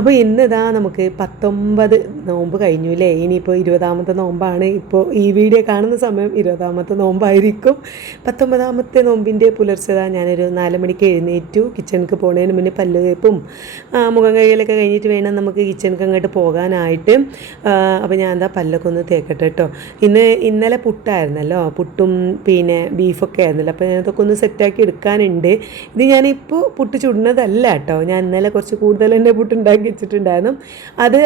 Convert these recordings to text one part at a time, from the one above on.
അപ്പോൾ ഇന്നിതാ നമുക്ക് 19 നോമ്പ് കഴിഞ്ഞു അല്ലേ. ഇനിയിപ്പോൾ 20ാമത്തെ നോമ്പാണ്. ഇപ്പോൾ ഈ വീഡിയോ കാണുന്ന സമയം 20ാമത്തെ നോമ്പായിരിക്കും. 19ാമത്തെ നോമ്പിൻ്റെ പുലർച്ചെതാ ഞാനൊരു 4 മണിക്ക് എഴുന്നേറ്റു. കിച്ചണിക്ക് പോകുന്നതിന് മുന്നേ പല്ല് തേപ്പും മുഖം കഴുകലൊക്കെ കഴിഞ്ഞിട്ട് വേണം നമുക്ക് കിച്ചണിക്ക് അങ്ങോട്ട് പോകാനായിട്ട്. അപ്പോൾ ഞാൻ എന്താ പല്ലൊക്കെ ഒന്ന് തേക്കട്ടെ കേട്ടോ. ഇന്നലെ പുട്ടായിരുന്നല്ലോ, പുട്ടും പിന്നെ ബീഫൊക്കെ ആയിരുന്നല്ലോ. അപ്പോൾ ഞാനതൊക്കെ ഒന്ന് സെറ്റാക്കി എടുക്കാനുണ്ട്. ഇത് ഞാനിപ്പോൾ പുട്ട് ചുടുന്നതല്ല കേട്ടോ. ഞാൻ ഇന്നലെ കുറച്ച് കൂടുതൽ തന്നെ പുട്ടുണ്ടാക്കി വെച്ചിട്ടുണ്ടായിരുന്നു. അത്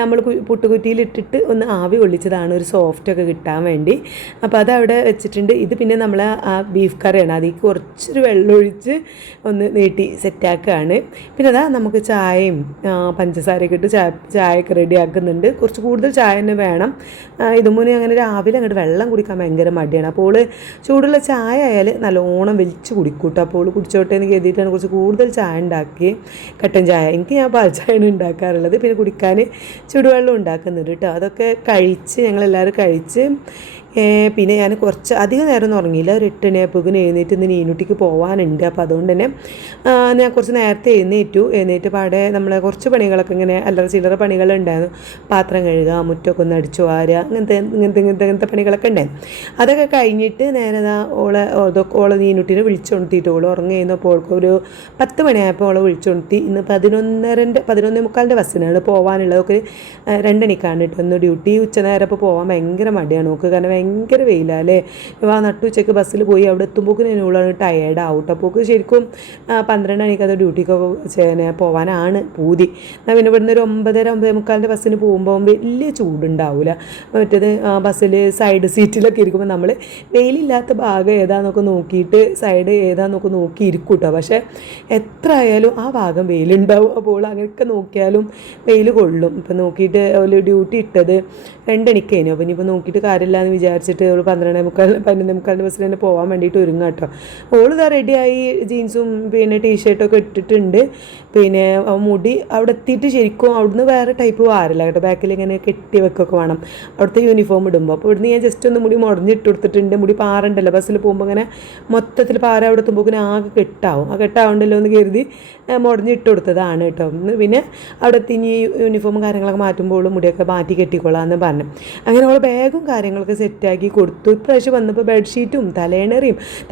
നമ്മൾ പുട്ടുകുറ്റിയിലിട്ടിട്ട് ഒന്ന് ആവി കൊള്ളിച്ചതാണ്, ഒരു സോഫ്റ്റൊക്കെ കിട്ടാൻ വേണ്ടി. അപ്പോൾ അതവിടെ വെച്ചിട്ടുണ്ട്. ഇത് പിന്നെ നമ്മൾ ആ ബീഫ് കറിയാണ്, അതിൽ കുറച്ചൊരു വെള്ളമൊഴിച്ച് ഒന്ന് നീട്ടി സെറ്റാക്കുകയാണ്. പിന്നെ അതാ നമുക്ക് ചായയും പഞ്ചസാരയൊക്കെ ഇട്ട് ചായയൊക്കെ റെഡി ആക്കുന്നുണ്ട്. കുറച്ച് കൂടുതൽ ചായ തന്നെ വേണം. ഇതുമുന്നേ അങ്ങനെ രാവിലെ അങ്ങോട്ട് വെള്ളം കുടിക്കാൻ ഭയങ്കര മടിയാണ്. അപ്പോൾ ചൂടുള്ള ചായ ആയാൽ നല്ലോണം വലിച്ച് കുടിക്കൂട്ടോ. അപ്പോൾ കുടിച്ചോട്ടെ എന്ന് കരുതിയിട്ടാണ് കുറച്ച് കൂടുതൽ ചായ ഉണ്ടാക്കി, കട്ടൻ ചായ. എനിക്ക് ഞാൻ പാൽ ചായയാണ് ഉണ്ടാക്കാറുള്ളത്. പിന്നെ കുടിക്കാൻ ചൂടുവെള്ളം ഉണ്ടാക്കുന്നുണ്ട് കേട്ടോ. അതൊക്കെ കഴിച്ച് ഞങ്ങളെല്ലാവരും കഴിച്ച് പിന്നെ ഞാൻ കുറച്ച് അധികം നേരം ഒന്നും ഉറങ്ങിയില്ല. ഒരു 8 മണിയായപ്പോഴേക്കും എഴുന്നേറ്റ് ഇന്ന് നീനുട്ടിക്ക് പോകാനുണ്ട്. അപ്പോൾ അതുകൊണ്ട് തന്നെ ഞാൻ കുറച്ച് നേരത്തെ എഴുന്നേറ്റ് പാടെ നമ്മളെ കുറച്ച് പണികളൊക്കെ ഇങ്ങനെ അല്ലറ ചില്ലറ പണികളുണ്ടായിരുന്നു. പാത്രം കഴുകുക, മുറ്റമൊക്കെ ഒന്ന് അടിച്ചു വാരുക, ഇങ്ങനത്തെ പണികളൊക്കെ ഉണ്ടായിരുന്നു. അതൊക്കെ കഴിഞ്ഞിട്ട് നേരെ ഓളെ നീനുട്ടിനെ വിളിച്ചുകൊണ്ടിട്ട് ഓൾ ഉറങ്ങിയിരുന്നപ്പോൾ ഒരു 10 മണിയായപ്പോൾ ഓളെ വിളിച്ചുകൊണ്ടി. ഇന്ന് 11:45 ബസ്സിനാണ് പോകാനുള്ളതൊക്കെ. 2 മണിക്കാണ് കേട്ടോ ഒന്ന് ഡ്യൂട്ടി. ഉച്ചനേരം ഇപ്പോൾ പോകാൻ ഭയങ്കര മടിയാണ് നോക്ക്, കാരണം ഭയങ്കര വെയിലല്ലേ. ആ നട്ടുച്ചയ്ക്ക് ബസ്സിൽ പോയി അവിടെ എത്തുമ്പോഴേക്കും എന്നോളാണ് ടയേർഡാവും. അപ്പോൾ ശരിക്കും 12 മണിക്ക് അത് ഡ്യൂട്ടിക്കൊക്കെ പോകാനാണ് പൂതി. എന്നാൽ പിന്നെ ഇവിടുന്ന് ഒരു 9:30-9:45 ബസ്സിന് പോകുമ്പോൾ വലിയ ചൂടുണ്ടാവില്ല. മറ്റേത് ബസ്സിൽ സൈഡ് സീറ്റിലൊക്കെ ഇരിക്കുമ്പോൾ നമ്മൾ വെയിലില്ലാത്ത ഭാഗം ഏതാണെന്നൊക്കെ നോക്കിയിട്ട് സൈഡ് ഏതാണെന്നൊക്കെ നോക്കി ഇരിക്കും കേട്ടോ. പക്ഷേ എത്ര ആയാലും ആ ഭാഗം വെയിലുണ്ടാവും. അപ്പോൾ അങ്ങനെയൊക്കെ നോക്കിയാലും വെയിൽ കൊള്ളും. ഇപ്പം നോക്കിയിട്ട് ഒരു ഡ്യൂട്ടി ഇട്ടത് 2 മണിക്ക് കഴിഞ്ഞു. അപ്പോൾ ഇനിയിപ്പോൾ നോക്കിയിട്ട് കാര്യമില്ല എന്ന് വിചാരിച്ചിട്ട് ഒരു 11:45 ബസ്സിൽ തന്നെ പോകാൻ വേണ്ടിയിട്ട് ഒരുങ്ങാം കേട്ടോ. ഓളിതാ റെഡിയായി ജീൻസും പിന്നെ ടീഷർട്ടൊക്കെ ഇട്ടിട്ടുണ്ട്. പിന്നെ മുടി അവിടെ എത്തിയിട്ട് ശരിക്കും അവിടുന്ന് വേറെ ടൈപ്പ് വാരില്ല കേട്ടോ. ബാക്കിൽ ഇങ്ങനെ കെട്ടി വെക്കൊക്കെ വേണം അവിടുത്തെ യൂണിഫോം ഇടുമ്പോൾ. അപ്പോൾ ഇവിടുന്ന് ഞാൻ ജസ്റ്റ് ഒന്ന് മുടി മുടഞ്ഞിട്ട് കൊടുത്തിട്ടുണ്ട്. മുടി പാറുണ്ടല്ലോ ബസ്സിൽ പോകുമ്പോൾ, അങ്ങനെ മൊത്തത്തിൽ പാറ അവിടെ എത്തുമ്പോൾ ആകെ കെട്ടാവും. ആ കെട്ടാവുണ്ടല്ലോ എന്ന് കരുതി മുടഞ്ഞിട്ട് കൊടുത്തതാണ് കേട്ടോ. പിന്നെ അവിടെ എത്തിഞ്ഞ് യൂണിഫോമും കാര്യങ്ങളൊക്കെ മാറ്റുമ്പോൾ മുടിയൊക്കെ മാറ്റി കെട്ടിക്കൊള്ളാമെന്ന് പറഞ്ഞു. അങ്ങനെ അവൾ ബാഗും കാര്യങ്ങളൊക്കെ സെറ്റാക്കി കൊടുത്തു. ഇപ്രാവശ്യം വന്നപ്പോൾ ബെഡ്ഷീറ്റും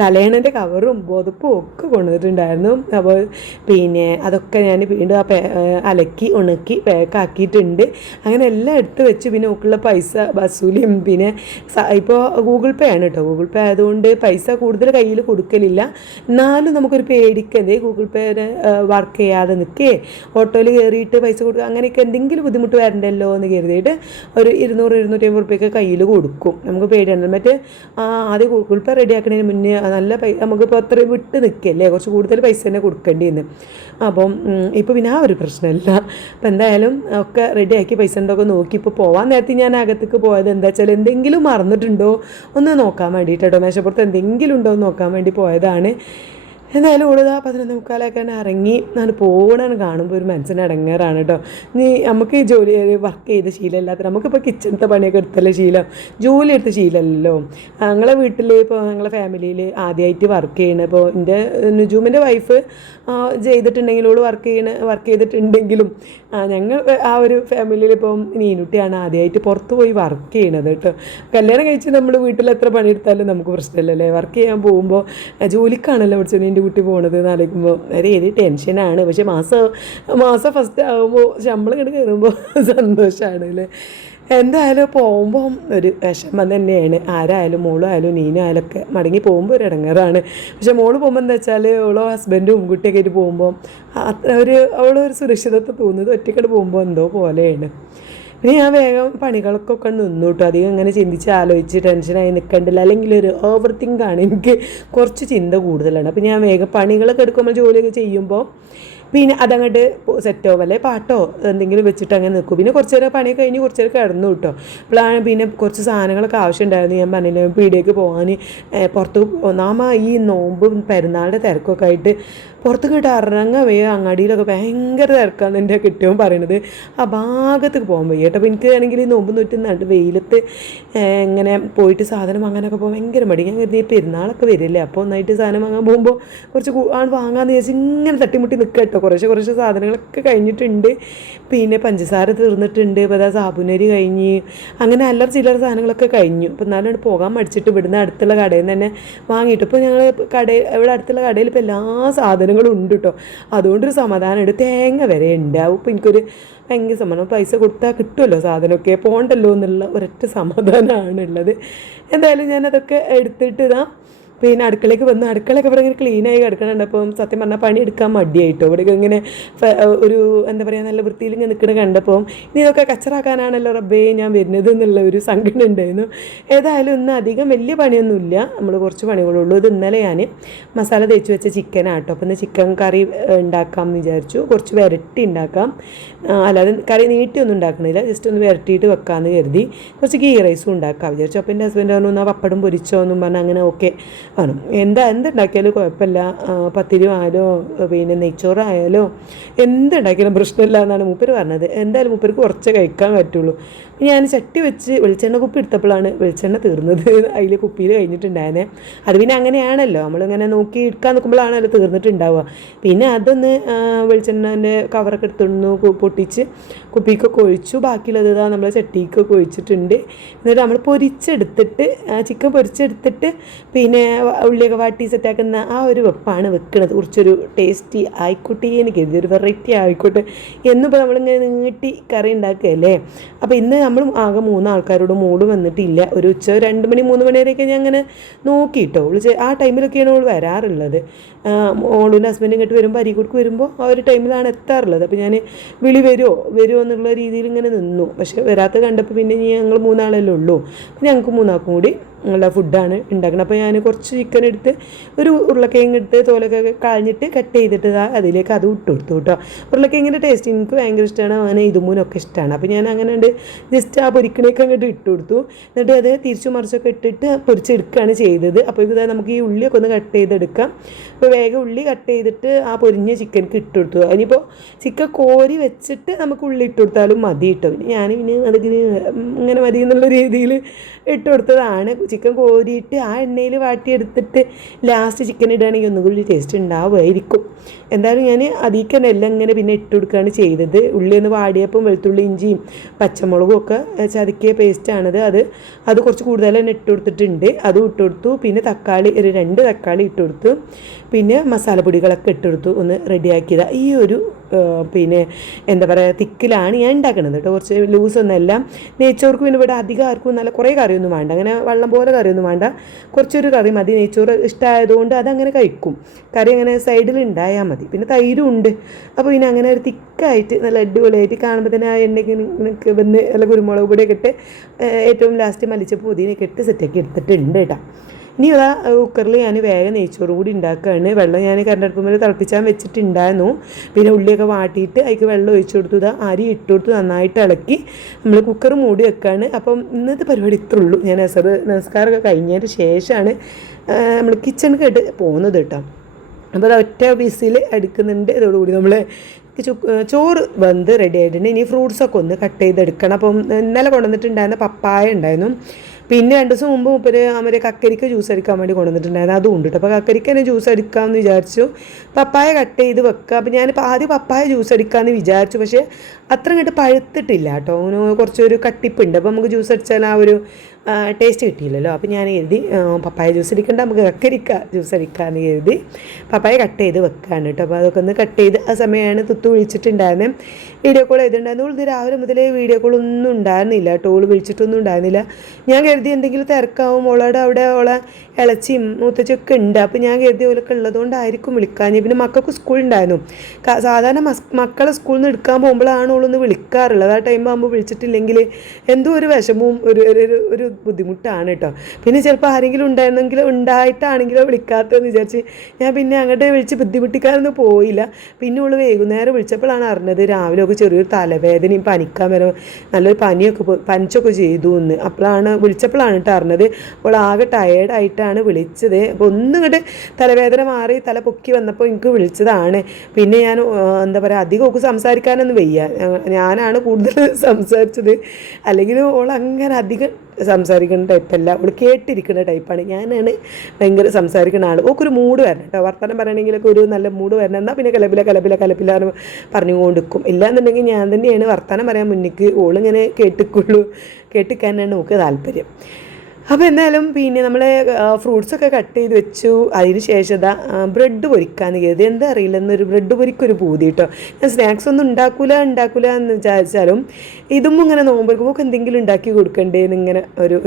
തലേണൻ്റെ കവറും പുതപ്പും ഒക്കെ കൊണ്ടുവന്നിട്ടുണ്ടായിരുന്നു. അപ്പോൾ പിന്നെ അതൊക്കെ ഞാൻ വീണ്ടും അലക്കി ഉണക്കി പാക്കാക്കിയിട്ടുണ്ട്. അങ്ങനെ എല്ലാം എടുത്ത് വെച്ച് പിന്നെ ഒക്കെയുള്ള പൈസ ബസ്സൂലിയും പിന്നെ ഇപ്പോൾ ഗൂഗിൾ പേ ആണ് കേട്ടോ. ഗൂഗിൾ പേ ആയതുകൊണ്ട് പൈസ കൂടുതൽ കയ്യിൽ കൊടുക്കലില്ല. എന്നാലും നമുക്കൊരു പേടിക്കതേ ഗൂഗിൾ പേ വർക്ക് ചെയ്യാതെ നിൽക്കേ ഓട്ടോയിൽ കയറിയിട്ട് പൈസ കൊടുക്കുക അങ്ങനെയൊക്കെ എന്തെങ്കിലും ബുദ്ധിമുട്ട് വരണ്ടല്ലോ എന്ന് കരുതിയിട്ട് ഒരു 200-250 റുപ്യൊക്കെ കയ്യിൽ കൊടുക്കും. നമുക്ക് പേടിയാണ്. മറ്റേ ആദ്യം ഗൂഗിൾ പേ റെഡി ആക്കുന്നതിന് മുന്നേ നല്ല നമുക്കിപ്പോൾ അത്ര വിട്ട് നിൽക്കല്ലേ, കുറച്ച് കൂടുതൽ പൈസ തന്നെ കൊടുക്കേണ്ടിയെന്ന്. അപ്പം ഇപ്പോൾ പിന്നെ ആ ഒരു പ്രശ്നമില്ല. അപ്പം എന്തായാലും ഒക്കെ റെഡിയാക്കി പൈസ ഉണ്ടോക്കെ നോക്കി ഇപ്പോൾ പോകാൻ നേരത്തെ ഞാൻ അകത്തേക്ക് പോയത് എന്താ വെച്ചാൽ എന്തെങ്കിലും മറന്നിട്ടുണ്ടോ ഒന്ന് നോക്കാൻ വേണ്ടിയിട്ടോ, മേശപ്പുറത്ത് എന്തെങ്കിലും ഉണ്ടോ എന്ന് നോക്കാൻ വേണ്ടി പോയതാണ്. എന്തായാലും ഓടുക 11:45 ഇറങ്ങി ನಾನು പോകണമെന്ന് കാണുമ്പോൾ ഒരു മനസ്സിന് അടങ്ങാറാണ് കേട്ടോ. നമുക്ക് ഈ ജോലി വർക്ക് ചെയ്ത ശീലമില്ലാത്ത നമുക്കിപ്പോൾ കിച്ചണത്തെ പണിയൊക്കെ എടുത്തല്ലേ ശീലം, ജോലി എടുത്ത ശീലമല്ലല്ലോ. ഞങ്ങളെ വീട്ടിൽ ഇപ്പോൾ ഞങ്ങളെ ഫാമിലിയിൽ ആദ്യമായിട്ട് വർക്ക് ചെയ്യണം. ഇപ്പോൾ എൻ്റെ നുജൂമിൻ്റെ വൈഫ് ചെയ്തിട്ടുണ്ടെങ്കിലും വർക്ക് ചെയ്തിട്ടുണ്ടെങ്കിലും ഞങ്ങൾ ആ ഒരു ഫാമിലിയിൽ ഇപ്പം നീനുട്ടിയാണ് ആദ്യമായിട്ട് പുറത്ത് പോയി വർക്ക് ചെയ്യണത് കേട്ടോ. കല്യാണം കഴിച്ച് നമ്മൾ വീട്ടിൽ എത്ര പണിയെടുത്താലും നമുക്ക് പ്രശ്നമില്ലല്ലേ. വർക്ക് ചെയ്യാൻ പോകുമ്പോൾ ജോലിക്കാണല്ലോ പഠിച്ചത് എൻ്റെ കുട്ടി പോകണത് എന്ന് ആലോചിക്കുമ്പോൾ ഏത് ടെൻഷനാണ്. പക്ഷേ മാസം ഫസ്റ്റ് ആകുമ്പോൾ ശമ്പളം ഇങ്ങോട്ട് കയറുമ്പോൾ സന്തോഷമാണ് അല്ലേ. എന്തായാലും പോകുമ്പോൾ ഒരു വിഷമം തന്നെയാണ്. ആരായാലും മോളായാലും നീനായാലും ഒക്കെ മടങ്ങി പോകുമ്പോൾ ഒരു ഇടങ്ങേറാണ്. പക്ഷേ മോള് പോകുമ്പോൾ എന്താ വെച്ചാൽ ഓളോ ഹസ്ബൻഡും കുട്ടിയൊക്കെ ആയിട്ട് പോകുമ്പോൾ അത്ര അവളൊരു സുരക്ഷിതത്വം തോന്നുന്നത്. ഒറ്റയ്ക്കോട്ട് പോകുമ്പോൾ എന്തോ പോലെയാണ്. പിന്നെ ഞാൻ വേഗം പണികൾക്കൊക്കെ നിന്നു കേട്ടോ. അധികം ഇങ്ങനെ ചിന്തിച്ച് ആലോചിച്ച് ടെൻഷനായി നിൽക്കണ്ടില്ല. അല്ലെങ്കിൽ ഒരു ഓവർ തിങ്കാണ്, എനിക്ക് കുറച്ച് ചിന്ത കൂടുതലാണ്. അപ്പോൾ ഞാൻ വേഗം പണികളൊക്കെ എടുക്കുമ്പോൾ ജോലിയൊക്കെ ചെയ്യുമ്പോൾ പിന്നെ അതങ്ങോട്ട് സെറ്റോ വല്ലേ പാട്ടോ എന്തെങ്കിലും വെച്ചിട്ട് അങ്ങനെ നിൽക്കും. പിന്നെ കുറച്ച് നേരം പണി കഴിഞ്ഞ് കുറച്ച് നേരം കിടന്നു കിട്ടോ. അപ്പോഴാണ് പിന്നെ കുറച്ച് സാധനങ്ങളൊക്കെ ആവശ്യമുണ്ടായിരുന്നു. ഞാൻ പറഞ്ഞില്ല പീടികയ്ക്ക് പോകാൻ പുറത്ത് ഒന്നാമ ഈ നോമ്പ് പെരുന്നാളുടെ തിരക്കൊക്കെ ആയിട്ട് പുറത്ത് കേട്ട് ഇറങ്ങാൻ വയ്യ. അങ്ങാടിയിലൊക്കെ ഭയങ്കര തിരക്കാന്ന് എൻ്റെ കെട്ടിയവൻ പറയണത്. ആ ഭാഗത്തേക്ക് പോകാൻ വയ്യ കേട്ടോ. അപ്പോൾ എനിക്ക് ആണെങ്കിൽ നോമ്പ് നൂറ്റുന്നുണ്ട് വെയിലത്ത് ഇങ്ങനെ പോയിട്ട് സാധനം വാങ്ങാനൊക്കെ പോകാൻ ഭയങ്കര മടി. ഞാൻ കരുതി പെരുന്നാളൊക്കെ വരില്ലേ, അപ്പോൾ ഒന്നായിട്ട് സാധനം വാങ്ങാൻ പോകുമ്പോൾ കുറച്ച് ആണ് വാങ്ങാമെന്ന് വിചാരിച്ച് ഇങ്ങനെ തട്ടിമുട്ടി നിൽക്കുക കേട്ടോ. കുറച്ച് സാധനങ്ങളൊക്കെ കഴിഞ്ഞിട്ടുണ്ട്. പിന്നെ പഞ്ചസാര തീർന്നിട്ടുണ്ട്. ഇപ്പോൾ അതാ സാബുനരി കഴിഞ്ഞ് അങ്ങനെ ചില്ലറ സാധനങ്ങളൊക്കെ കഴിഞ്ഞു. അപ്പോൾ എന്നാലും പോകാൻ മടിച്ചിട്ട് ഇവിടുന്ന് അടുത്തുള്ള കടയിൽ നിന്ന് തന്നെ വാങ്ങിയിട്ട് ഇപ്പോൾ ഞങ്ങൾ ഇവിടെ അടുത്തുള്ള കടയിൽ ഇപ്പോൾ എല്ലാ സാധനങ്ങളും ഉണ്ട് കേട്ടോ. അതുകൊണ്ടൊരു സമാധാനമുണ്ട്. തേങ്ങ വരെ ഉണ്ടാവും. ഇപ്പോൾ എനിക്കൊരു ഭയങ്കര സമാധാനം. പൈസ കൊടുത്താൽ കിട്ടുമല്ലോ സാധനമൊക്കെ, പോകണ്ടല്ലോ എന്നുള്ള ഒരൊറ്റ സമാധാനമാണുള്ളത്. എന്തായാലും ഞാനതൊക്കെ എടുത്തിട്ട് ഇതാ പിന്നെ അടുക്കളയ്ക്ക് വന്ന് അടുക്കളയൊക്കെ ഇവിടെ ഇങ്ങനെ ക്ലീനായി കിടക്കണുണ്ട്. അപ്പം സത്യം പറഞ്ഞാൽ പണിയെടുക്കാൻ മടിയായിട്ടോ. ഇവിടെ ഇങ്ങനെ ഒരു എന്താ പറയുക നല്ല വൃത്തിയിൽ ഇങ്ങനെ നിൽക്കണ കണ്ടപ്പോൾ ഇനി ഇതൊക്കെ കച്ചറാക്കാനാണല്ലോ റബ്ബേ ഞാൻ വരുന്നത് എന്നുള്ള ഒരു സങ്കടം ഉണ്ടായിരുന്നു. ഏതായാലും ഇന്ന് അധികം വലിയ പണിയൊന്നുമില്ല, നമ്മൾ കുറച്ച് പണികളുള്ളൂ. ഇത് ഇന്നലെ ഞാൻ മസാല തേച്ച് വെച്ച ചിക്കനാട്ടോ. അപ്പം ഇന്ന് ചിക്കൻ കറി ഉണ്ടാക്കാം എന്ന് വിചാരിച്ചു. കുറച്ച് വരട്ടി ഉണ്ടാക്കാം, അല്ലാതെ കറി നീട്ടിയൊന്നും ഉണ്ടാക്കണില്ല, ജസ്റ്റ് ഒന്ന് വരട്ടിയിട്ട് വെക്കാമെന്ന് കരുതി. കുറച്ച് ഗീ റൈസും ഉണ്ടാക്കാം വിചാരിച്ചു. അപ്പം എൻ്റെ ഹസ്ബൻഡ് പറഞ്ഞു പപ്പടം പൊരിച്ചോ എന്നും പറഞ്ഞാൽ അങ്ങനെ ഓക്കെ ആണ്. എന്തുണ്ടാക്കിയാലും കുഴപ്പമില്ല, പത്തിരി ആയാലോ പിന്നെ നെയ്ച്ചോറായാലോ എന്തുണ്ടാക്കിയാലും പ്രശ്നമില്ല എന്നാണ് മൂപ്പര് പറഞ്ഞത്. എന്തായാലും മൂപ്പർക്ക് കുറച്ച് കഴിക്കാൻ പറ്റുള്ളൂ. ഞാൻ ചട്ടി വെച്ച് വെളിച്ചെണ്ണ കുപ്പി എടുത്തപ്പോഴാണ് വെളിച്ചെണ്ണ തീർന്നത്. അതിൽ കുപ്പിയിൽ കഴിഞ്ഞിട്ടുണ്ടായിരുന്നേ. അത് പിന്നെ അങ്ങനെയാണല്ലോ, നമ്മളിങ്ങനെ നോക്കി എടുക്കാൻ നിൽക്കുമ്പോഴാണല്ലോ തീർന്നിട്ടുണ്ടാവുക. പിന്നെ അതൊന്ന് വെളിച്ചെണ്ണൻ്റെ കവറൊക്കെ എടുത്തുകൊണ്ട് പൊട്ടിച്ച് കുപ്പിക്കൊക്കെ ഒഴിച്ചു. ബാക്കിയുള്ളത് നമ്മൾ ചട്ടിക്കൊക്കെ ഒഴിച്ചിട്ടുണ്ട്. എന്നിട്ട് നമ്മൾ പൊരിച്ചെടുത്തിട്ട് ചിക്കൻ പൊരിച്ചെടുത്തിട്ട് പിന്നെ ഉള്ളിയൊക്കെ വാട്ടി സെറ്റാക്കുന്ന ആ ഒരു വെപ്പാണ് വെക്കുന്നത്. കുറച്ചൊരു ടേസ്റ്റി ആയിക്കോട്ടെ, എനിക്ക് കരുതി ഒരു വെറൈറ്റി ആയിക്കോട്ടെ എന്നിപ്പോൾ നമ്മളിങ്ങനെ നീട്ടി കറി ഉണ്ടാക്കുകയല്ലേ. അപ്പോൾ ഇന്ന് നമ്മൾ ആകെ 3 ആൾക്കാരോട് മൂട് വന്നിട്ടില്ല. ഒരു ഉച്ച 2 മണി 3 മണി വരെയൊക്കെ ഞാൻ അങ്ങനെ നോക്കിയിട്ടോ. ആ ടൈമിലൊക്കെയാണ് അവൾ വരാറുള്ളത്. ഓളിൻ്റെ ഹസ്ബൻഡ് ഇങ്ങോട്ട് വരുമ്പോൾ അരീക്കോടുക്ക് വരുമ്പോൾ ആ ഒരു ടൈമിലാണ് എത്താറുള്ളത്. അപ്പോൾ ഞാൻ വിളി വരുമോ എന്നുള്ള രീതിയിൽ ഇങ്ങനെ നിന്നു. പക്ഷേ വരാത്ത കണ്ടപ്പോൾ പിന്നെ ഞങ്ങൾ 3 ആളല്ലേ ഉള്ളൂ. ഞങ്ങൾക്ക് 3 ആൾക്കും കൂടി ഉള്ള ഫുഡാണ് ഉണ്ടാക്കുന്നത്. അപ്പോൾ ഞാൻ കുറച്ച് ചിക്കൻ എടുത്ത് ഒരു ഉരുളക്കിഴങ്ങ് എടുത്ത് തോലൊക്കെ കളഞ്ഞിട്ട് കട്ട് ചെയ്തിട്ട് അതിലേക്ക് അത് ഇട്ട് കൊടുത്തു കേട്ടോ. ഉരുളക്കിഴങ്ങിൻ്റെ ടേസ്റ്റ് എനിക്ക് ഭയങ്കര ഇഷ്ടമാണ്, അങ്ങനെ ഇതുമൂനൊക്കെ ഇഷ്ടമാണ്. അപ്പോൾ ഞാൻ അങ്ങനെ ഉണ്ട് ജസ്റ്റ് ആ പൊരിക്കണേക്ക് അങ്ങോട്ട് ഇട്ട് കൊടുത്തു. എന്നിട്ട് അത് തിരിച്ചു മറിച്ചൊക്കെ ഇട്ടിട്ട് പൊരിച്ചെടുക്കുകയാണ് ചെയ്തത്. അപ്പോൾ ഇത് നമുക്ക് ഈ ഉള്ളിയൊക്കെ ഒന്ന് കട്ട് ചെയ്തെടുക്കാം. അപ്പോൾ വേഗം ഉള്ളി കട്ട് ചെയ്തിട്ട് ആ പൊരിഞ്ഞ ചിക്കനക്ക് ഇട്ട് കൊടുത്തു. അതിനിപ്പോൾ ചിക്കൻ കോരി വെച്ചിട്ട് നമുക്ക് ഉള്ളി ഇട്ട് കൊടുത്താലും മതി കേട്ടോ. ഞാൻ പിന്നെ അതിന് ഇങ്ങനെ മതി എന്നുള്ള രീതിയിൽ ഇട്ട് കൊടുത്തതാണ്. ചിക്കൻ കോരിയിട്ട് ആ എണ്ണയിൽ വാട്ടിയെടുത്തിട്ട് ലാസ്റ്റ് ചിക്കൻ ഇടുകയാണെങ്കിൽ ഒന്നുകൂടി ടേസ്റ്റ് ഉണ്ടാവുമായിരിക്കും. എന്തായാലും ഞാൻ അതിലേക്ക് തന്നെ എല്ലാം ഇങ്ങനെ പിന്നെ ഇട്ട് കൊടുക്കുകയാണ് ചെയ്തത്. ഉള്ളി ഒന്ന് വാടിയപ്പം വെളുത്തുള്ളി ഇഞ്ചിയും പച്ചമുളകും ഒക്കെ ചതക്കിയ പേസ്റ്റാണത്. അത് കുറച്ച് കൂടുതൽ തന്നെ ഇട്ട് കൊടുത്തിട്ടുണ്ട്. അതും ഇട്ട് കൊടുത്തു. പിന്നെ തക്കാളി ഒരു 2 തക്കാളി ഇട്ട് കൊടുത്തു. പിന്നെ മസാലപ്പൊടികളൊക്കെ ഇട്ട് കൊടുത്തു. ഒന്ന് റെഡിയാക്കിയതാണ്. ഈ ഒരു പിന്നെ എന്താ പറയുക തിക്കിലാണ് ഞാൻ ഉണ്ടാക്കുന്നത് കേട്ടോ. കുറച്ച് ലൂസൊന്നുമല്ല. നെയ്ച്ചോർക്ക് പിന്നെ ഇവിടെ അധികം ആർക്കും നല്ല കുറേ കറിയൊന്നും വേണ്ട, അങ്ങനെ വെള്ളം പോലെ കറിയൊന്നും വേണ്ട, കുറച്ചൊരു കറി മതി. നെയ്ച്ചോറ് ഇഷ്ടമായതുകൊണ്ട് അതങ്ങനെ കഴിക്കും. കറി അങ്ങനെ സൈഡിൽ ഉണ്ടായാൽ മതി. പിന്നെ തൈരും ഉണ്ട്. അപ്പോൾ പിന്നെ അങ്ങനെ ഒരു തിക്കായിട്ട് നല്ല അടിപൊളിയായിട്ട് കാണുമ്പോൾ തന്നെ ആ എണ്ണയ്ക്ക് വന്ന് നല്ല കുരുമുളക് പൊടിയൊക്കെ ഇട്ട് ഏറ്റവും ലാസ്റ്റ് മല്ലിച്ചപ്പ് പുതിനയൊക്കെ ഇട്ട് സെറ്റാക്കി എടുത്തിട്ടുണ്ട് കേട്ടോ. ഇനി അതാ കുക്കറിൽ ഞാൻ വേഗം നെയ്ച്ചോറും കൂടി ഉണ്ടാക്കുകയാണ്. വെള്ളം ഞാൻ കരണ്ടടുപ്പ് മേലെ തിളപ്പിച്ചാൽ വെച്ചിട്ടുണ്ടായിരുന്നു. പിന്നെ ഉള്ളിയൊക്കെ വാട്ടിയിട്ട് അതിലേക്ക് വെള്ളം ഒഴിച്ചു കൊടുത്തു. അരി ഇട്ട് കൊടുത്ത് നന്നായിട്ട് ഇളക്കി നമ്മൾ കുക്കർ മൂടി വെക്കുകയാണ്. അപ്പം ഇന്നത്തെ പരിപാടി ഇത്രേ ഉള്ളൂ. ഞാൻ നമസ്കാരമൊക്കെ കഴിഞ്ഞതിന് ശേഷമാണ് നമ്മൾ കിച്ചണിൽ കേട്ട് പോകുന്നത് കേട്ടോ. അപ്പോൾ അത് ഒറ്റ വിസിൽ എടുക്കുന്നുണ്ട്. ഇതോടുകൂടി നമ്മൾ ചോറ് വെന്ത് റെഡി ആയിട്ടുണ്ട്. ഇനി ഫ്രൂട്ട്സൊക്കെ ഒന്ന് കട്ട് ചെയ്തെടുക്കണം. അപ്പം ഇന്നലെ കൊണ്ടുവന്നിട്ടുണ്ടായിരുന്ന പപ്പായ ഉണ്ടായിരുന്നു. പിന്നെ 2 ദിവസം മുമ്പ് അവരെ കക്കരിക്ക ജ്യൂസ് അടിക്കാൻ വേണ്ടി കൊണ്ടുവന്നിട്ടുണ്ടായിരുന്നു. അതും ഉണ്ട് കേട്ടോ. അപ്പോൾ കക്കരിക്ക തന്നെ ജ്യൂസ് അടിക്കാമെന്ന് വിചാരിച്ചു. പപ്പായ കട്ട് ചെയ്ത് വെക്കുക. അപ്പോൾ ഞാനിപ്പോൾ ആദ്യം പപ്പായ ജ്യൂസ് അടിക്കാമെന്ന് വിചാരിച്ചു. പക്ഷേ അത്ര അങ്ങോട്ട് പഴുത്തിട്ടില്ല കേട്ടോ. അങ്ങനെ കുറച്ചൊരു കട്ടിപ്പുണ്ട്. അപ്പോൾ നമുക്ക് ജ്യൂസ് അടിച്ചാൽ ആ ഒരു ടേസ്റ്റ് കിട്ടിയില്ലല്ലോ. അപ്പോൾ ഞാൻ കരുതി പപ്പായ ജ്യൂസ് അടിക്കണ്ട, നമുക്ക് കക്കരിക്ക ജ്യൂസ് അടിക്കാമെന്ന് കരുതി പപ്പായ കട്ട് ചെയ്ത് വെക്കാണ് കേട്ടോ. അപ്പോൾ അതൊക്കെ ഒന്ന് കട്ട് ചെയ്ത് ആ സമയമാണ് തുത്തു വിളിച്ചിട്ടുണ്ടായിരുന്നത്. വീഡിയോ കോൾ ചെയ്തിട്ടുണ്ടായിരുന്നു. ഇത് രാവിലെ മുതലേ വീഡിയോ കോളൊന്നും ഉണ്ടായിരുന്നില്ല കേട്ടോ. ഓള് വിളിച്ചിട്ടൊന്നും ഉണ്ടായിരുന്നില്ല. ഞാൻ കരുതി എന്തെങ്കിലും തിരക്കാവും, ഓളോടെ അവിടെ ഓളെ ഇളച്ചിയും മൂത്തച്ചൊക്കെ ഉണ്ട്. അപ്പോൾ ഞാൻ കരുതി ഓലൊക്കെ ഉള്ളതുകൊണ്ടായിരിക്കും വിളിക്കാൻ. പിന്നെ മക്കൾക്ക് സ്കൂളുണ്ടായിരുന്നു. സാധാരണ മക്കളെ സ്കൂളിൽ നിന്ന് എടുക്കാൻ പോകുമ്പോഴാണ് ഓളൊന്ന് വിളിക്കാറുള്ളത്. ആ ടൈം ആകുമ്പോൾ വിളിച്ചിട്ടില്ലെങ്കിൽ എന്തോ ഒരു വിഷമവും ഒരു ബുദ്ധിമുട്ടാണ് കേട്ടോ. പിന്നെ ചിലപ്പോൾ ആരെങ്കിലും ഉണ്ടായിട്ടാണെങ്കിലോ വിളിക്കാത്തതെന്ന് വിചാരിച്ച് ഞാൻ പിന്നെ അങ്ങോട്ട് വിളിച്ച് ബുദ്ധിമുട്ടിക്കാനൊന്നും പോയില്ല. പിന്നെ അവൾ വൈകുന്നേരം വിളിച്ചപ്പോഴാണ് അറിഞ്ഞത് രാവിലെ ഒക്കെ ചെറിയൊരു തലവേദനയും പനിക്കാൻ വരും, നല്ലൊരു പനിച്ചൊക്കെ ചെയ്തു എന്ന്. വിളിച്ചപ്പോഴാണ് കേട്ടോ അറിഞ്ഞത്. അപ്പോൾ ആകെ ടയേർഡായിട്ടാണ് വിളിച്ചത്. അപ്പോൾ ഒന്നും ഇങ്ങോട്ട് തലവേദന മാറി തല പൊക്കി വന്നപ്പോൾ എനിക്ക് വിളിച്ചതാണ്. പിന്നെ ഞാൻ എന്താ പറയുക, അധികം ഒക്കെ സംസാരിക്കാനൊന്നും വയ്യ, ഞാനാണ് കൂടുതൽ സംസാരിച്ചത്. അല്ലെങ്കിൽ ഓൾ അങ്ങനെ അധികം സംസാരിക്കുന്ന ടൈപ്പല്ല, അവൾ കേട്ടിരിക്കുന്ന ടൈപ്പാണ്. ഞാനാണ് ഭയങ്കര സംസാരിക്കുന്ന ആൾ. ഓക്കൊരു മൂഡ് വരണം കേട്ടോ, വർത്തമാനം പറയണമെങ്കിലൊക്കെ ഒരു നല്ല മൂഡ് വരണം. എന്നാൽ പിന്നെ കലപ്പില പറഞ്ഞുകൊണ്ടിരിക്കും. ഇല്ലാന്നുണ്ടെങ്കിൽ ഞാൻ തന്നെയാണ് വർത്തമാനം പറയാൻ മുന്നിക്ക്, ഓളിങ്ങനെ കേട്ടിക്കാനാണ് നമുക്ക് താല്പര്യം. അപ്പോൾ എന്തായാലും പിന്നെ നമ്മൾ ഫ്രൂട്ട്സൊക്കെ കട്ട് ചെയ്ത് വെച്ചു. അതിന് ശേഷം ബ്രെഡ് പൊരിക്കാമെന്ന് കരുതി. എന്താ അറിയില്ല, എന്നൊരു ബ്രെഡ് പൊരിക്കൊരു പൂതി കേട്ടോ. ഞാൻ സ്നാക്സ് ഒന്നും ഉണ്ടാക്കൂല എന്ന് വിചാരിച്ചാലും ഇതും ഇങ്ങനെ നോമ്പൊക്കെ എന്തെങ്കിലും ഉണ്ടാക്കി കൊടുക്കണ്ടേന്ന് ഇങ്ങനെ ഒരു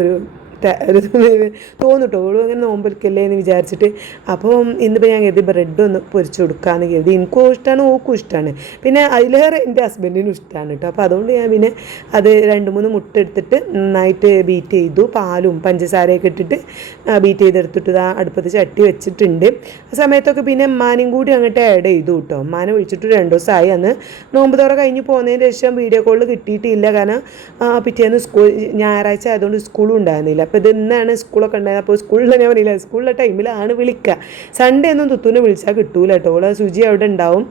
തോന്നിട്ടോ, ഓളും അങ്ങനെ നോമ്പൊരിക്കല്ലേ എന്ന് വിചാരിച്ചിട്ട്. അപ്പോൾ ഇന്നിപ്പോൾ ഞാൻ കരുതി ബ്രെഡൊന്ന് പൊരിച്ച് കൊടുക്കാമെന്ന് കരുതി. എനിക്കും ഇഷ്ടമാണ്, ഓക്കും ഇഷ്ടമാണ്, പിന്നെ അതിലേറെ എൻ്റെ ഹസ്ബൻഡിനും ഇഷ്ടമാണ് കേട്ടോ. അപ്പോൾ അതുകൊണ്ട് ഞാൻ പിന്നെ അത് 2-3 മുട്ട എടുത്തിട്ട് നന്നായിട്ട് ബീറ്റ് ചെയ്തു. പാലും പഞ്ചസാരയൊക്കെ ഇട്ടിട്ട് ബീറ്റ് ചെയ്തെടുത്തിട്ട് അടുപ്പത്ത് ചട്ടി വെച്ചിട്ടുണ്ട്. ആ സമയത്തൊക്കെ പിന്നെ ഉമ്മാനും കൂടി അങ്ങോട്ട് ആഡ് ചെയ്തു കേട്ടോ. ഉമ്മാനെ വിളിച്ചിട്ട് 2 ദിവസമായി. അന്ന് നോമ്പ് തുറ കഴിഞ്ഞ് പോകുന്നതിന് ശേഷം വീഡിയോ കോളിൽ കിട്ടിയിട്ടില്ല, കാരണം പിറ്റേന്ന് ഞായറാഴ്ച ആയതുകൊണ്ട് സ്കൂളും ഉണ്ടായിരുന്നില്ല. അപ്പോൾ ഇത് ഇന്നാണ് സ്കൂളൊക്കെ ഉണ്ടായത്. അപ്പോൾ സ്കൂളിൽ ഞാൻ പറയില്ല, സ്കൂളിലെ ടൈമിലാണ് വിളിക്കുക. സൺഡേ ഒന്നും തുത്തുനെ വിളിച്ചാൽ കിട്ടൂല കേട്ടോ. അവളെ സുജി അവിടെ ഉണ്ടാവും,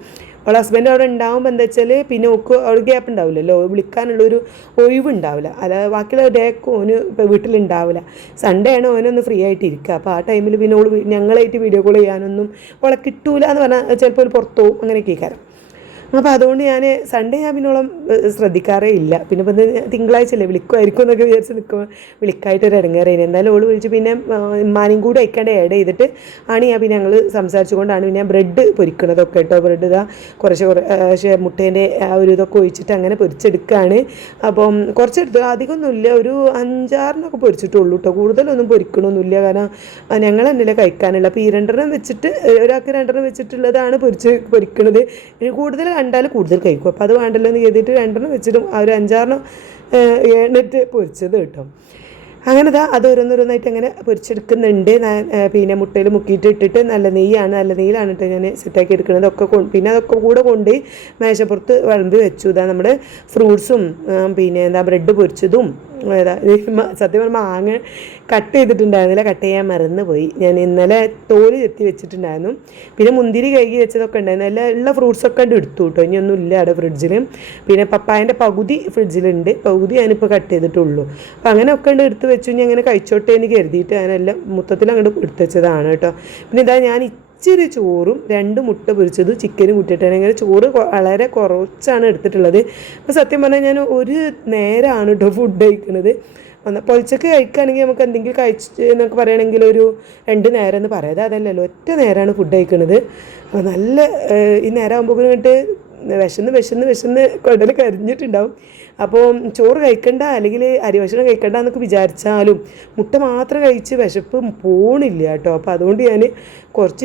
അവളെ ഹസ്ബൻഡ് അവിടെ ഉണ്ടാവുമ്പോൾ എന്താ വെച്ചാൽ പിന്നെ അവൾക്ക് ഗ്യാപ്പ് ഉണ്ടാവില്ലല്ലോ, വിളിക്കാനുള്ളൊരു ഒഴിവുണ്ടാവില്ല. അല്ല ബാക്കിയുള്ള ഡേക്ക് ഓന് ഇപ്പോൾ വീട്ടിലുണ്ടാവില്ല. സൺഡേ ആണ് ഓനൊന്ന് ഫ്രീ ആയിട്ട് ഇരിക്കുക. അപ്പോൾ ആ ടൈമിൽ പിന്നെ ഞങ്ങളായിട്ട് വീഡിയോ കോൾ ചെയ്യാനൊന്നും അവളെ കിട്ടൂല എന്ന് പറഞ്ഞാൽ ചിലപ്പോൾ പുറത്തു പോകും, അങ്ങനെയൊക്കെ കാര്യം. അപ്പോൾ അതുകൊണ്ട് ഞാൻ സൺഡേ ഞാൻ പിന്നോളം ശ്രദ്ധിക്കാറേ ഇല്ല. പിന്നെ ഇപ്പം തിങ്കളാഴ്ചയല്ലേ വിളിക്കുമായിരിക്കും എന്നൊക്കെ വിചാരിച്ച് നിൽക്കുമ്പോൾ വിളിക്കായിട്ടൊരു ഇടങ്ങേറേനെ. എന്തായാലും ഓള് വിളിച്ച് പിന്നെ ഉമ്മാനും കൂടി അയക്കാണ്ട് ആഡ് ചെയ്തിട്ട് ആണ് ഞാൻ പിന്നെ ഞങ്ങൾ സംസാരിച്ചുകൊണ്ടാണ് പിന്നെ ബ്രെഡ് പൊരിക്കണതൊക്കെ കേട്ടോ. ബ്രെഡ് കുറച്ച് മുട്ടേൻ്റെ ആ ഒരു ഇതൊക്കെ ഒഴിച്ചിട്ട് അങ്ങനെ പൊരിച്ചെടുക്കുകയാണ്. അപ്പം കുറച്ചെടുത്ത് അധികമൊന്നുമില്ല, ഒരു 5-6 പൊരിച്ചിട്ടുള്ളൂ കേട്ടോ. കൂടുതലൊന്നും പൊരിക്കണമൊന്നുമില്ല, കാരണം ഞങ്ങൾ തന്നെയല്ലേ കഴിക്കാനുള്ള. അപ്പോൾ ഈ 2 വെച്ചിട്ട് ഒരാൾക്ക് 2 വെച്ചിട്ടുള്ളതാണ് പൊരിക്കണത്. കൂടുതൽ കണ്ടാൽ കൂടുതൽ കഴിക്കും, അപ്പോൾ അത് വേണ്ടല്ലോ എന്ന് കരുതിയിട്ട് 2 വെച്ചിട്ടും ആ ഒരു 5-6 എണ്ണിട്ട് പൊരിച്ചത് കേട്ടോ. അങ്ങനെ അത് ഓരോന്നോരോന്നായിട്ട് അങ്ങനെ പൊരിച്ചെടുക്കുന്നുണ്ട്. പിന്നെ മുട്ടയിൽ മുക്കിയിട്ട് ഇട്ടിട്ട് നല്ല നെയ്യിലാണ് കേട്ടോ ഞാൻ സെറ്റാക്കി എടുക്കുന്നത്. പിന്നെ അതൊക്കെ കൂടെ കൊണ്ട് മേശപ്പുറത്ത് വിളമ്പി വെച്ചു. നമ്മുടെ ഫ്രൂട്ട്സും പിന്നെ ബ്രെഡ് പൊരിച്ചതും. സത്യം പറഞ്ഞാൽ മാങ്ങ കട്ട് ചെയ്തിട്ടുണ്ടായിരുന്നില്ല, കട്ട് ചെയ്യാൻ മറന്നു പോയി. ഞാൻ ഇന്നലെ തോല് ചെത്തി വെച്ചിട്ടുണ്ടായിരുന്നു. പിന്നെ മുന്തിരി കഴുകി വെച്ചതൊക്കെ ഉണ്ടായിരുന്നു. എല്ലാം ഉള്ള ഫ്രൂട്ട്സൊക്കെ എടുത്തു കേട്ടോ. ഇനിയൊന്നും ഇല്ല അവിടെ ഫ്രിഡ്ജിൽ. പിന്നെ പപ്പായൻ്റെ പകുതി ഫ്രിഡ്ജിലുണ്ട്, പകുതി ഞാനിപ്പോൾ കട്ട് ചെയ്തിട്ടുള്ളൂ. അപ്പോൾ അങ്ങനെയൊക്കെ എടുത്ത് വെച്ചു. ഇനി അങ്ങനെ കഴിച്ചോട്ടെ എന്ന് കരുതിയിട്ട് ഞാനെല്ലാം മൊത്തത്തിൽ അങ്ങോട്ട് എടുത്ത് വെച്ചതാണ് കേട്ടോ. പിന്നെ ഞാൻ ഇച്ചിരി ചോറും 2 മുട്ട പൊരിച്ചതും ചിക്കനും കൂട്ടിയിട്ടാണ്. അങ്ങനെ ചോറ് വളരെ കുറച്ചാണ് എടുത്തിട്ടുള്ളത്. അപ്പോൾ സത്യം പറഞ്ഞാൽ ഞാൻ ഒരു നേരമാണ് കേട്ടോ ഫുഡ് കഴിക്കുന്നത്. പൊളിച്ചൊക്കെ കഴിക്കുകയാണെങ്കിൽ നമുക്ക് എന്തെങ്കിലും കഴിച്ച് എന്നൊക്കെ പറയുകയാണെങ്കിൽ ഒരു 2 നേരം എന്ന് പറയാം. അതല്ലല്ലോ, ഒറ്റ നേരമാണ് ഫുഡ് കഴിക്കുന്നത്. അപ്പോൾ നല്ല ഈ നേരം ആകുമ്പോൾ ഇങ്ങോട്ട് വിശന്ന് കുടൽ കരിഞ്ഞിട്ടുണ്ടാവും. അപ്പോൾ ചോറ് കഴിക്കണ്ട അല്ലെങ്കിൽ അരിഭക്ഷണം കഴിക്കണ്ട എന്നൊക്കെ വിചാരിച്ചാലും മുട്ട മാത്രം കഴിച്ച് വിശപ്പ് പോണില്ല കേട്ടോ. അപ്പോൾ അതുകൊണ്ട് ഞാൻ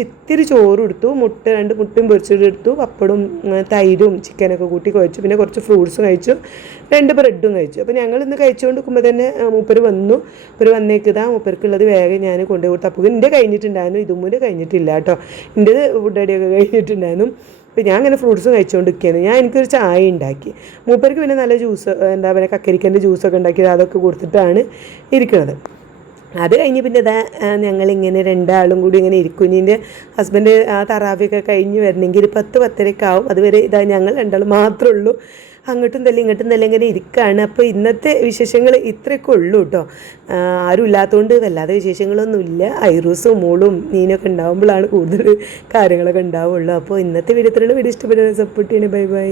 ഇത്തിരി ചോറും എടുത്തു, 2 മുട്ടയും പൊരിച്ചെടുത്തു, പപ്പടും തൈരും ചിക്കനൊക്കെ കൂട്ടി കഴിച്ചു. പിന്നെ കുറച്ച് ഫ്രൂട്ട്സും കഴിച്ചു, 2 ബ്രെഡും കഴിച്ചു. അപ്പോൾ ഞങ്ങൾ ഇന്ന് കഴിച്ചുകൊണ്ട് നിൽക്കുമ്പോൾ തന്നെ മൂപ്പര് മൂപ്പർക്കുള്ളത് വേഗം ഞാൻ കൊണ്ടുപോയി കൊടുത്തു. അപ്പോൾ എൻ്റെ കഴിഞ്ഞിട്ടുണ്ടായിരുന്നു, ഇതുമൂലം കഴിഞ്ഞിട്ടില്ല കേട്ടോ. എൻ്റേത് ഫുഡ് അടിയൊക്കെ കഴിഞ്ഞിട്ടുണ്ടായിരുന്നു. അപ്പോൾ ഞാൻ അങ്ങനെ ഫ്രൂട്ട്സും കഴിച്ചുകൊണ്ടിരിക്കുകയാണ്. എനിക്കൊരു ചായ ഉണ്ടാക്കി, മൂപ്പർക്ക് പിന്നെ നല്ല ജ്യൂസ് കക്കരിക്കൻ്റെ ജ്യൂസൊക്കെ ഉണ്ടാക്കിയത് അതൊക്കെ കൊടുത്തിട്ടാണ് ഇരിക്കുന്നത്. അത് കഴിഞ്ഞ് പിന്നെ ഞങ്ങളിങ്ങനെ 2 ആളും കൂടി ഇങ്ങനെ ഇരിക്കും. എൻ്റെ ഹസ്ബൻഡ് ആ തറാവിയൊക്കെ കഴിഞ്ഞ് വരണമെങ്കിൽ 10-10:30 ആവും. അതുവരെ ഞങ്ങൾ 2 ആൾ മാത്രമേ ഉള്ളൂ. അങ്ങോട്ടും തല്ലി ഇങ്ങോട്ടും തല്ലി ഇങ്ങനെ ഇരിക്കുകയാണ്. അപ്പോൾ ഇന്നത്തെ വിശേഷങ്ങൾ ഇത്രയൊക്കെ ഉള്ളൂ കേട്ടോ. ആരും ഇല്ലാത്തതുകൊണ്ട് വല്ലാതെ വിശേഷങ്ങളൊന്നുമില്ല. ഐറൂസും മോളും നീനൊക്കെ ഉണ്ടാകുമ്പോഴാണ് കൂടുതൽ കാര്യങ്ങളൊക്കെ ഉണ്ടാവുള്ളൂ. അപ്പോൾ ഇന്നത്തെ വീഡിയോ ഇഷ്ടപ്പെടുന്ന സപ്പോർട്ട് ചെയ്യണേ. ബൈ.